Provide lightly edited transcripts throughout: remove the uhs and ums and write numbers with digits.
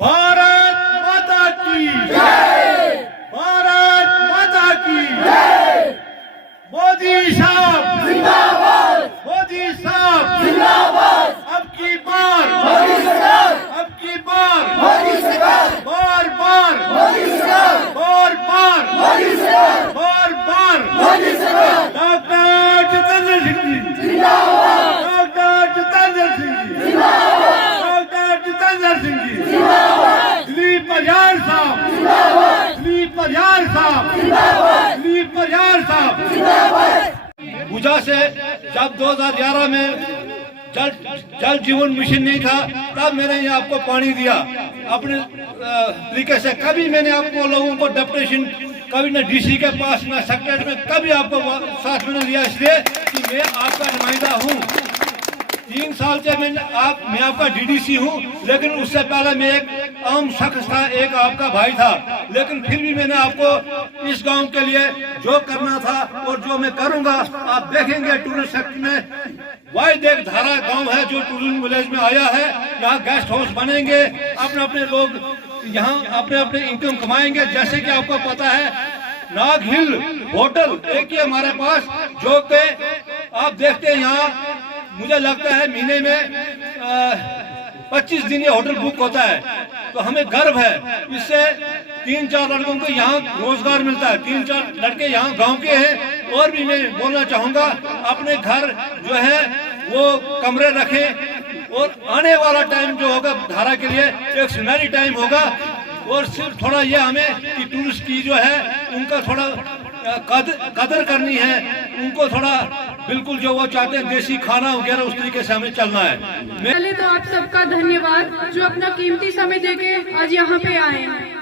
भारत माता की जय, भारत माता की जय। मोदी साहब जिंदाबाद, मोदी साहब जिंदाबाद। अब की बार मोदी सरकार, अब की बार मोदी सरकार, बार बार मोदी सरकार, बार बार मोदी सरकार, बार बार मोदी सरकार। डॉक्टर जितेंद्र सिंह जी जिंदाबाद, डॉक्टर जितेंद्र सिंह जी जिंदाबाद, डॉक्टर जितेंद्र सिंह जी जिंदाबाद। दिलीप परयार साहब जिंदाबाद, दिलीप परयार साहब जिंदाबाद, दिलीप परयार साहब जिंदाबाद। पूजा से जब 2011 में जल जीवन मिशन नहीं था, तब मैंने ये आपको पानी दिया अपने तरीके से। कभी मैंने आपको लोगों को डेपुटेशन, कभी न डीसी के पास न सेक्रेटरी में, कभी आपको साथ में लिया, इसलिए कि मैं आपका नुमाइंदा हूँ। 3 साल से मैं आपका डीडीसी हूँ, लेकिन उससे पहले मैं एक आम शख्स था, एक आपका भाई था। लेकिन फिर भी मैंने आपको इस गांव के लिए जो करना था और जो मैं करूंगा, आप देखेंगे टूरिस्ट सेक्टर में वाइड एक धारा गांव है जो टूरिज्म विलेज में आया है। यहाँ गेस्ट हाउस बनेंगे, अपने अपने लोग यहाँ अपने अपने इनकम कमाएंगे। जैसे कि आपको पता है नाग हिल होटल एक ही हमारे पास, जो के आप देखते हैं यहाँ मुझे लगता है महीने में 25 दिन ये होटल बुक होता है। तो हमें गर्व है, इससे 3-4 लड़कों को यहाँ रोजगार मिलता है। 3-4 लड़के यहाँ गांव के हैं। और भी मैं बोलना चाहूंगा, अपने घर जो है वो कमरे रखें, और आने वाला टाइम जो होगा धारा के लिए एक सुनहरी टाइम होगा। और सिर्फ थोड़ा ये हमें कि टूरिस्ट की जो है उनका थोड़ा कदर करनी है, उनको थोड़ा बिल्कुल जो वो चाहते हैं देसी खाना वगैरह उस तरीके से हमें चलना है। पहले तो आप सबका धन्यवाद जो अपना कीमती समय देके आज यहाँ पे आए हैं।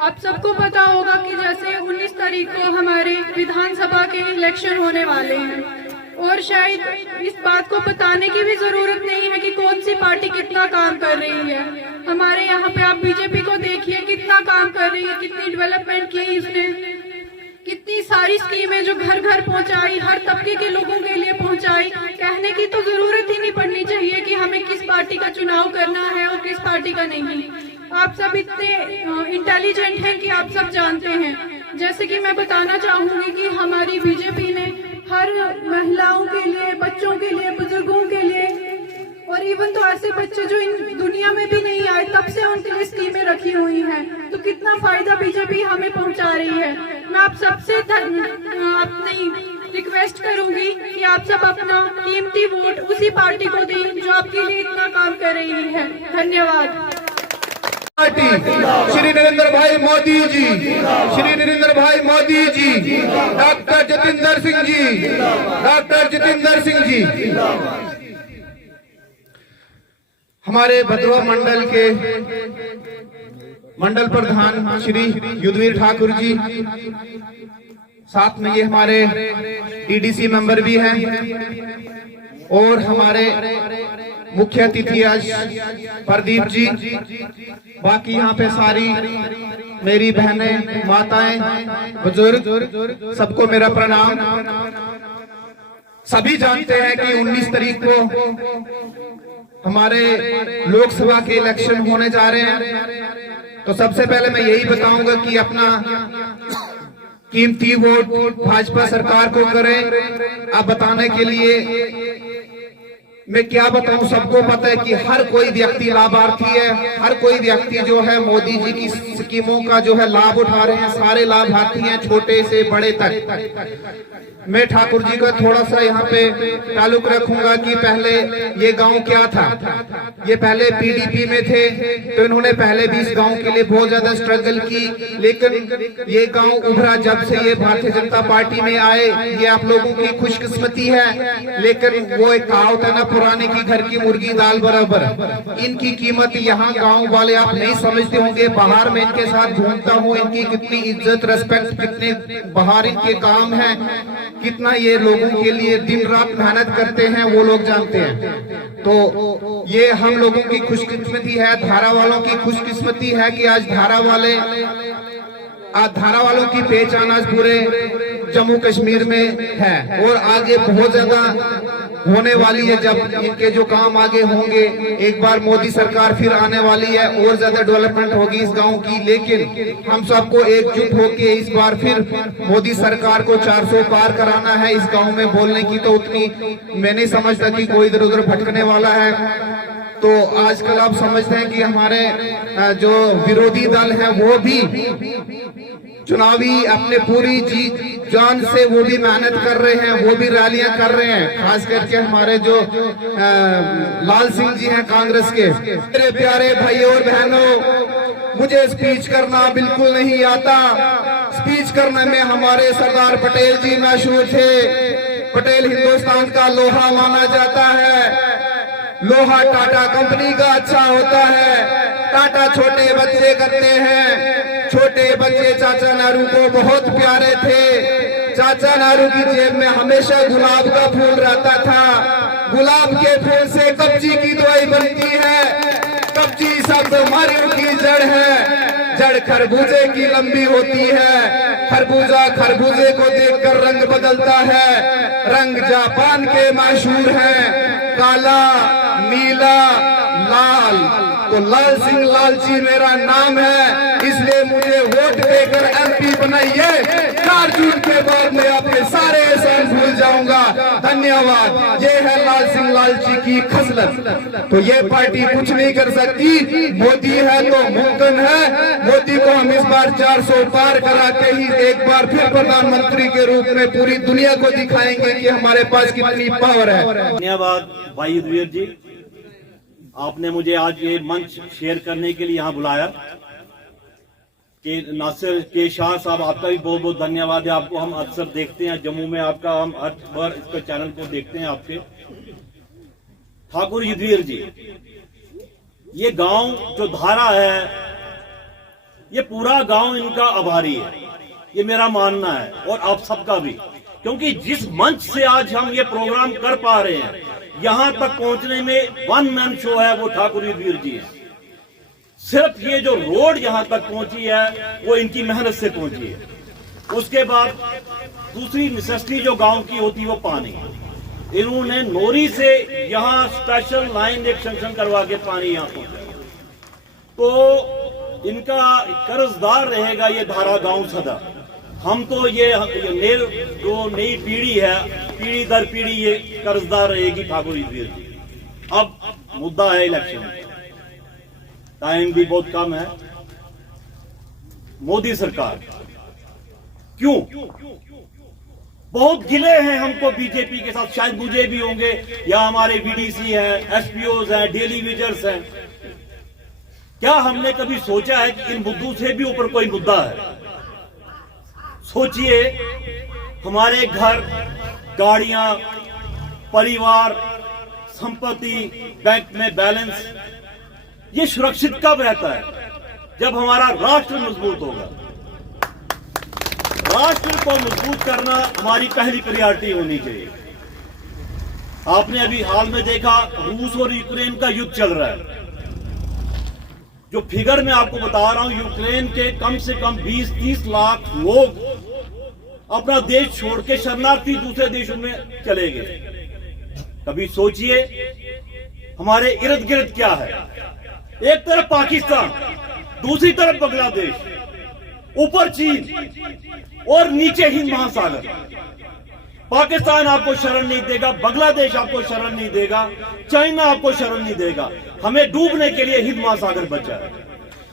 आप सबको पता होगा कि जैसे 19 तारीख को हमारे विधानसभा के इलेक्शन होने वाले हैं, और शायद इस बात को बताने की भी जरूरत नहीं है कि कौन सी पार्टी कितना काम कर रही है। हमारे यहाँ पे आप बीजेपी को देखिए कितना काम कर रही है, कितनी डेवलपमेंट की इसने, कितनी सारी स्कीमें जो घर घर पहुंचाई, हर तबके के लोगों के लिए पहुंचाई। कहने की तो जरूरत ही नहीं पड़नी चाहिए कि हमें किस पार्टी का चुनाव करना है और किस पार्टी का नहीं। आप सब इतने इंटेलिजेंट हैं कि आप सब जानते हैं। जैसे कि मैं बताना चाहूंगी कि हमारी बीजेपी ने हर महिलाओं के लिए, बच्चों के लिए, बुजुर्गों के लिए, और इवन तो ऐसे बच्चे जो इन दुनिया में भी नहीं आए तब से उनके लिए स्कीमें रखी हुई हैं। तो कितना फायदा बीजेपी हमें पहुंचा रही है। मैं आप सबसे अपनी रिक्वेस्ट करूंगी कि आप सब अपना कीमती वोट उसी पार्टी को दें जो आपके लिए इतना काम कर रही है। धन्यवाद। श्री नरेंद्र भाई मोदी जी, श्री नरेंद्र भाई मोदी जी, डॉक्टर जितेंद्र सिंह जी, डॉक्टर जितेंद्र सिंह जी। हमारे भद्रवा मंडल के मंडल प्रधान श्री युद्धवीर ठाकुर जी, साथ में ये हमारे डीडीसी मेंबर भी हैं, और हमारे मुख्य अतिथि आज प्रदीप जी, बाकी यहाँ पे सारी मेरी बहनें, माताएं, बुजुर्ग, सबको मेरा प्रणाम। सभी जानते हैं कि 19 तारीख को हमारे लोकसभा के इलेक्शन होने जा रहे हैं। तो सबसे पहले मैं यही बताऊंगा कि अपना कीमती वोट भाजपा सरकार को करें। अब बताने के लिए मैं क्या बताऊं, सबको पता है कि हर कोई व्यक्ति लाभार्थी है, हर कोई व्यक्ति जो है मोदी जी की स्कीमों का जो है लाभ उठा रहे हैं। सारे लाभार्थी हैं, छोटे से बड़े तक। मैं ठाकुर जी का थोड़ा सा यहाँ पे ताल्लुक रखूंगा कि पहले ये गांव क्या था। ये पहले पीडीपी में थे, तो इन्होंने पहले भी इस गांव के लिए बहुत ज्यादा स्ट्रगल की, लेकिन ये गांव उभरा जब से ये भारतीय जनता पार्टी में आए। ये आप लोगों की खुशकिस्मती है। लेकिन वो एक कहावत है ना पुराने की, घर की मुर्गी दाल बराबर। इनकी कीमत यहाँ गाँव वाले आप नहीं समझते होंगे। बाहर में इनके साथ घूमता हूँ, इनकी कितनी इज्जत, रेस्पेक्ट, कितने बाहर इनके काम है, कितना ये लोगों के लिए दिन रात मेहनत करते हैं, वो लोग जानते हैं। तो ये हम लोगों की खुशकिस्मती है, धारा वालों की खुशकिस्मती है कि आज धारा वालों की पहचान आज पूरे जम्मू कश्मीर में है, और आगे बहुत ज्यादा होने वाली है। जब इनके जो काम आगे होंगे, एक बार मोदी सरकार फिर आने वाली है, और ज्यादा डेवलपमेंट होगी इस गांव की। लेकिन हम सबको एकजुट होके इस बार फिर मोदी सरकार को 400 पार कराना है। इस गांव में बोलने की तो उतनी मैं नहीं समझता कि कोई इधर उधर भटकने वाला है। तो आजकल आप समझते हैं कि हमारे जो विरोधी दल है वो भी चुनावी अपने पूरी जी जान से वो भी मेहनत कर रहे हैं, वो भी रैलियां कर रहे हैं। खास करके हमारे जो लाल सिंह जी हैं कांग्रेस के। मेरे प्यारे भाइयों और बहनों, मुझे स्पीच करना बिल्कुल नहीं आता। स्पीच करने में हमारे सरदार पटेल जी मशहूर थे। पटेल हिंदुस्तान का लोहा माना जाता है। लोहा टाटा कंपनी का अच्छा होता है। टाटा छोटे बच्चे करते हैं। छोटे बच्चे चाचा नेहरू को बहुत प्यारे थे। चाचा नेहरू की जेब में हमेशा गुलाब का फूल रहता था। गुलाब के फूल से कब्जी की दवाई बनती है। कब्जी सब बीमारियों की जड़ है। जड़ खरबूजे की लंबी होती है। खरबूजा खरबूजे को देखकर रंग बदलता है। रंग जापान के मशहूर हैं, काला, नीला, लाल। तो लाल सिंह लालची मेरा नाम है, इसलिए मुझे वोट देकर MP बनाइए। 4 जून के बाद मैं अपने सारे एहसान भूल जाऊंगा। धन्यवाद। ये है लाल सिंह लालची की खसलत। तो ये पार्टी कुछ नहीं कर सकती। मोदी है तो मुमकिन है। मोदी को हम इस बार 400 पार करा के ही एक बार फिर प्रधानमंत्री के रूप में पूरी दुनिया को दिखाएंगे कि हमारे पास कितनी पावर है। धन्यवाद भाई युद्धवीर जी, आपने मुझे आज ये मंच शेयर करने के लिए यहाँ बुलाया। कि नासिर के शाह साहब, आपका भी बहुत बहुत धन्यवाद है। आपको हम अक्सर देखते हैं जम्मू में, आपका हम हर बार इसके चैनल को देखते हैं आपके। ठाकुर युद्धवीर जी, ये गांव जो धारा है, ये पूरा गांव इनका आभारी है, ये मेरा मानना है, और आप सबका भी। क्योंकि जिस मंच से आज हम ये प्रोग्राम कर पा रहे हैं, यहां तक पहुंचने में वन मैन शो है, वो ठाकुर युद्धवीर जी है। सिर्फ ये जो रोड यहां तक पहुंची है वो इनकी मेहनत से पहुंची है। उसके बाद दूसरी नेसेसिटी जो गांव की होती है वो पानी। इन्होंने नोरी से यहां स्पेशल लाइन एक सेंक्शन करवा के पानी यहां पहुंचा। तो इनका कर्जदार रहेगा ये धारा गांव सदा। हम तो ये जो नई पीढ़ी है, पीढ़ी दर पीढ़ी ये कर्जदार रहेगी ठाकुर युद्धवीर जी। अब मुद्दा है इलेक्शन, टाइम भी बहुत कम है। मोदी सरकार क्यों? बहुत गिले हैं हमको बीजेपी के साथ, शायद मुझे भी होंगे, या हमारे VDC हैं, SPOs हैं, डेली विजर्स हैं। क्या हमने कभी सोचा है कि इन मुद्दों से भी ऊपर कोई मुद्दा है? सोचिए, हमारे घर, गाड़ियां, परिवार, संपत्ति, बैंक में बैलेंस, ये सुरक्षित कब रहता है? जब हमारा राष्ट्र मजबूत होगा। राष्ट्र को मजबूत करना हमारी पहली प्रायोरिटी होनी चाहिए। आपने अभी हाल में देखा, रूस और यूक्रेन का युद्ध चल रहा है। जो फिगर मैं आपको बता रहा हूं, यूक्रेन के कम से कम 20-30 लाख लोग अपना देश छोड़ के शरणार्थी दूसरे देशों में चले गए। कभी सोचिए हमारे इर्द गिर्द क्या है। एक तरफ पाकिस्तान, दूसरी तरफ बांग्लादेश, ऊपर चीन और नीचे हिंद महासागर। पाकिस्तान आपको शरण नहीं देगा, बांग्लादेश आपको शरण नहीं देगा, चाइना आपको शरण नहीं देगा। हमें डूबने के लिए हिंद महासागर बचा है।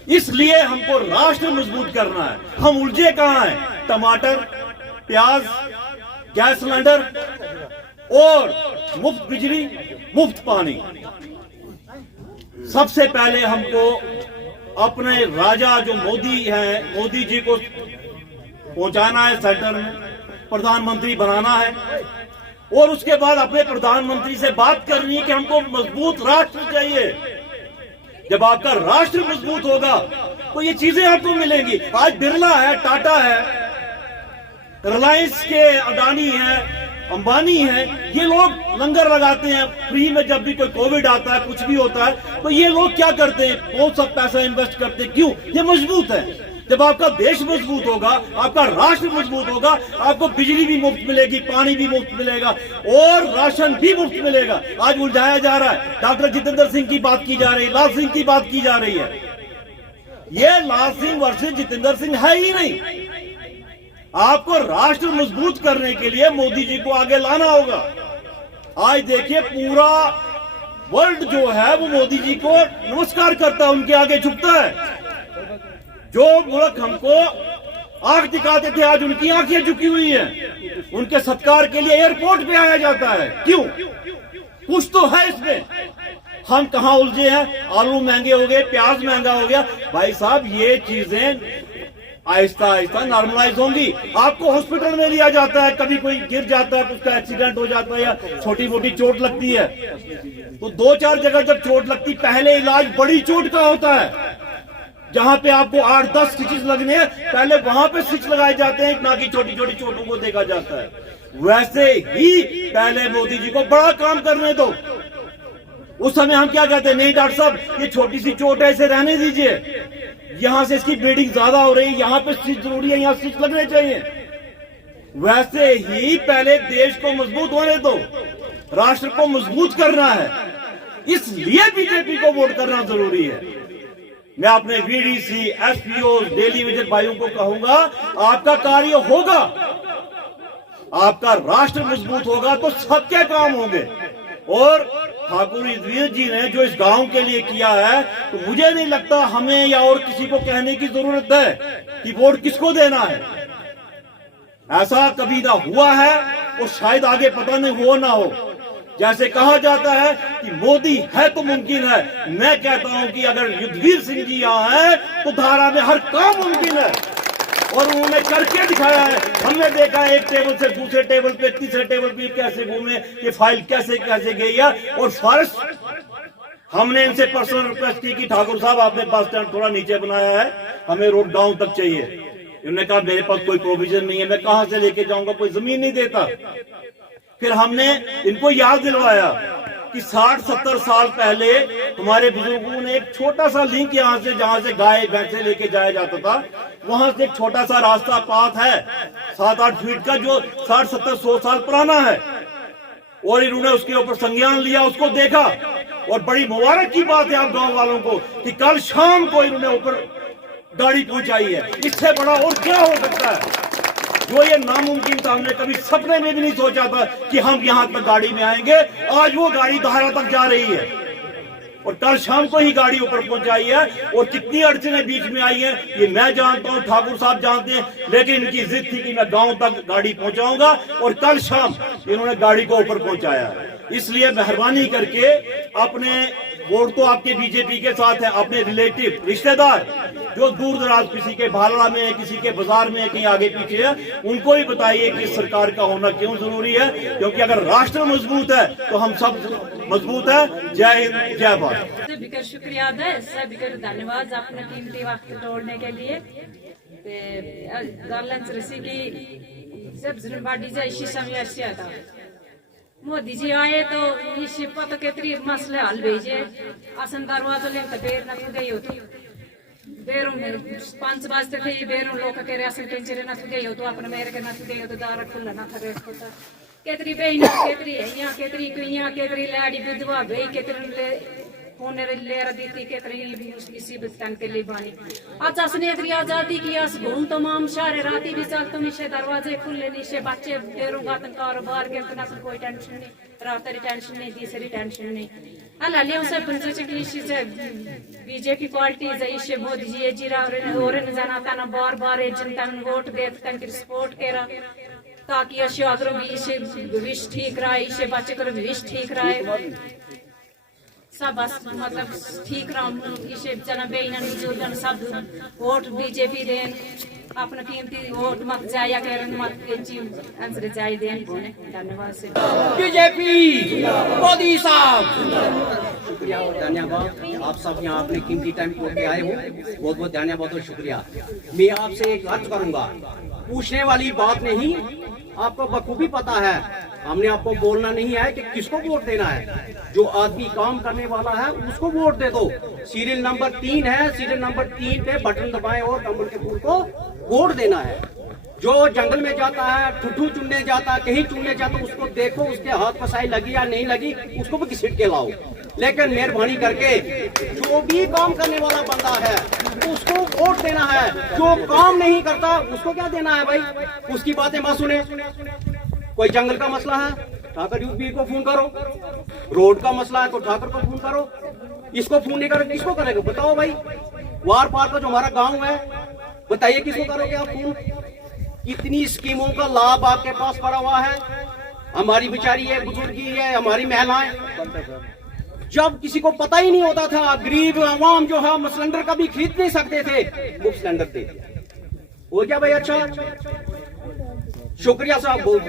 इसलिए हमको राष्ट्र मजबूत करना है। हम उलझे कहां हैं? टमाटर, प्याज, गैस सिलेंडर और मुफ्त बिजली, मुफ्त पानी। सबसे पहले हमको अपने राजा जो मोदी हैं, मोदी जी को पहुंचाना है सेंटर में, प्रधानमंत्री बनाना है, और उसके बाद अपने प्रधानमंत्री से बात करनी है कि हमको मजबूत राष्ट्र चाहिए। जब आपका राष्ट्र मजबूत होगा तो ये चीजें आपको मिलेंगी। आज बिरला है, टाटा है, रिलायंस के अडानी है, अंबानी है, ये लोग लंगर लगाते हैं फ्री में। जब भी कोई कोविड आता है, कुछ भी होता है, तो ये लोग क्या करते हैं? बहुत सब पैसा इन्वेस्ट करते हैं। क्यों? ये मजबूत है। जब आपका देश मजबूत होगा, आपका राष्ट्र मजबूत होगा, आपको बिजली भी मुफ्त मिलेगी, पानी भी मुफ्त मिलेगा और राशन भी मुफ्त मिलेगा। आज उलझाया जा रहा है, डॉक्टर जितेंद्र सिंह की बात की जा रही है, लाल सिंह की बात की जा रही है। ये लाल सिंह वर्सेस जितेंद्र सिंह है ही नहीं। आपको राष्ट्र मजबूत करने के लिए मोदी जी को आगे लाना होगा। आज देखिए पूरा वर्ल्ड जो है वो मोदी जी को नमस्कार करता है, उनके आगे झुकता है। जो मुल्क हमको आंख दिखाते थे आज उनकी आंखें झुकी हुई हैं। उनके सत्कार के लिए एयरपोर्ट पे आया जाता है। क्यों? कुछ तो है इसमें। हम कहां उलझे हैं? आलू महंगे हो गए, प्याज महंगा हो गया। भाई साहब ये चीजें आहिस्ता आहिस्ता नॉर्मलाइज होंगी। आपको हॉस्पिटल में लिया जाता है, कभी कोई गिर जाता है, उसका एक्सीडेंट हो जाता है या छोटी मोटी चोट लगती है, तो 2-4 जगह जब चोट लगती, पहले इलाज बड़ी चोट का होता है। जहां पे आपको 8-10 स्टिचेस लगने हैं, पहले वहां पे स्टिच लगाए जाते हैं, ना कि छोटी छोटी चोटों को देखा जाता है। वैसे ही पहले मोदी जी को बड़ा काम करने दो। उस समय हम क्या कहते हैं, नहीं डॉक्टर साहब ये छोटी सी चोट है, इसे रहने दीजिए, यहां से इसकी ब्लीडिंग ज्यादा हो रही है, यहां पे स्टिच जरूरी है, यहां स्टिच लगने चाहिए। वैसे ही पहले देश को मजबूत होने दो, राष्ट्र को मजबूत करना है, इसलिए बीजेपी को वोट करना जरूरी है। मैं अपने वीडीसी, एसपीओ, डेली विजिट भाइयों को कहूंगा, आपका कार्य होगा, आपका राष्ट्र मजबूत होगा तो सबके काम होंगे। और ठाकुर इधवीर जी ने जो इस गांव के लिए किया है, तो मुझे नहीं लगता हमें या और किसी को कहने की जरूरत है कि वोट किसको देना है। ऐसा कभी ना हुआ है और शायद आगे पता नहीं हो ना हो। जैसे कहा जाता है कि मोदी है तो मुमकिन है, मैं कहता हूं कि अगर युद्धवीर सिंह जी यहाँ है तो धारा में हर काम मुमकिन है। और उन्होंने करके दिखाया है। हमने देखा है एक टेबल से दूसरे टेबल पे, तीसरे टेबल पे कैसे घूमे, ये फाइल कैसे कैसे गई है। और फर्स्ट हमने इनसे पर्सनल रिक्वेस्ट की कि ठाकुर साहब आपने बस स्टैंड थोड़ा नीचे बनाया है, हमें रोड डाउन तक चाहिए। इन्होंने कहा मेरे पास कोई प्रोविजन नहीं है, मैं कहां से लेके जाऊंगा, कोई जमीन नहीं देता। फिर हमने इनको याद दिलवाया कि 60-70 साल पहले हमारे बुजुर्गों ने एक छोटा सा लिंक यहाँ से, जहां से गाय भैंसे लेके जाया जाता था, वहां से एक छोटा सा रास्ता पाथ है 7-8 फीट का, जो 60-70-100 साल पुराना है। और इन्होंने उसके ऊपर संज्ञान लिया, उसको देखा। और बड़ी मुबारक की बात है आप गांव वालों को कि कल शाम को इन्होंने ऊपर गाड़ी पहुंचाई है। इससे बड़ा और क्या हो सकता है? जो ये नामुमकिन था, हमने कभी सपने में भी नहीं सोचा था कि हम यहां तक गाड़ी में आएंगे। आज वो गाड़ी धारा तक जा रही है और कल शाम को ही गाड़ी ऊपर पहुंचाई है। और कितनी अड़चने बीच में आई हैं ये मैं जानता हूं, ठाकुर साहब जानते हैं, लेकिन इनकी जिद थी कि मैं गांव तक गाड़ी पहुंचाऊंगा और कल शाम इन्होंने गाड़ी को ऊपर पहुंचाया। इसलिए मेहरबानी करके अपने वोट तो आपके बीजेपी के साथ है, अपने रिलेटिव रिश्तेदार जो दूर दराज किसी के भालड़ा में है, किसी के बाजार में है, कहीं आगे पीछे है, उनको ही बताइए कि सरकार का होना क्यों जरूरी है। क्योंकि अगर राष्ट्र मजबूत है तो हम सब मजबूत है। जय हिंद, जय भारत। सभी का शुक्रिया अदा है, सभी का धन्यवाद अपना कीमती वक्त तोड़ने के लिए। रसी की सब बाडी जाइशी समय था मोदी जी आए तो इसी पता केतरी मसले हल भेजे आसन दरवाजा ले बेर न गई होती बेरों में 5 बजते थे बेरों लोग के रेसन टेंचरे न गई हो तो अपने मेरे के न गई हो तो दारा खुला न था रेस्ट होता केतरी बेहिना केतरी है यहाँ केतरी को यहाँ केतरी लाड़ी विधवा गई केतरी ले होने ले रही थी केतरी इसी बस्तान के लिए बानी आज असने इतनी आजादी की आस घूम तमाम सारे राती भी चल तो नीचे दरवाजे खुले नीचे बच्चे बेरों का कारोबार के कोई टेंशन नहीं रात टेंशन नहीं तीसरी टेंशन नहीं अल्लाह उसे पंचायत बीजेपी पार्टी इसे मोदी जी जीरा और जाना था बार बार जनता वोट दे सपोर्ट करा ताकि अशे अगर भी इसे भविष्य ठीक रहा इसे बच्चे को भविष्य ठीक रहा सब मतलब ठीक रहा इसे जना बेन बुजुर्गन सब वोट बीजेपी देन अपना कीमती वोट मत जाया कर मत जाय देन धन्यवाद से बीजेपी मोदी साहब शुक्रिया और धन्यवाद। आप सब यहाँ अपने कीमती टाइम को के आए हो, बहुत बहुत धन्यवाद और शुक्रिया। मैं आपसे एक अर्ज करूंगा, पूछने वाली बात नहीं, आपको बखूबी पता है हमने आपको बोलना नहीं है कि किसको वोट देना है। जो आदमी काम करने वाला है उसको वोट दे दो। सीरियल नंबर 3 है, सीरियल नंबर 3 पे बटन दबाएं और कमल के फूल को वोट देना है। जो जंगल में जाता है, ठुठू चुनने जाता, कहीं चुनने जाता, उसको देखो उसके हाथ कसाई लगी या नहीं लगी, उसको भी घसीट के लाओ। लेकिन मेहरबानी करके जो भी काम करने वाला बंदा है उसको वोट देना है। जो काम नहीं करता उसको क्या देना है भाई, उसकी बातें मत सुने। कोई जंगल का मसला है, ठाकर यूपी को फोन करो। रोड का मसला है तो ठाकर को फोन करो। इसको फोन नहीं करो किसको करेगा बताओ भाई। वार पार का जो हमारा गांव है, बताइए किसको करोगे आप फोन। कितनी स्कीमों का लाभ आपके पास पड़ा हुआ है। हमारी बेचारी है, बुजुर्गी है, हमारी महिलाएं, जब किसी को पता ही नहीं होता था, गरीब आवाम जो है सिलेंडर कभी खरीद नहीं सकते थे, मुफ्त सिलेंडर थे। हो गया भाई, अच्छा शुक्रिया साहब। बहुत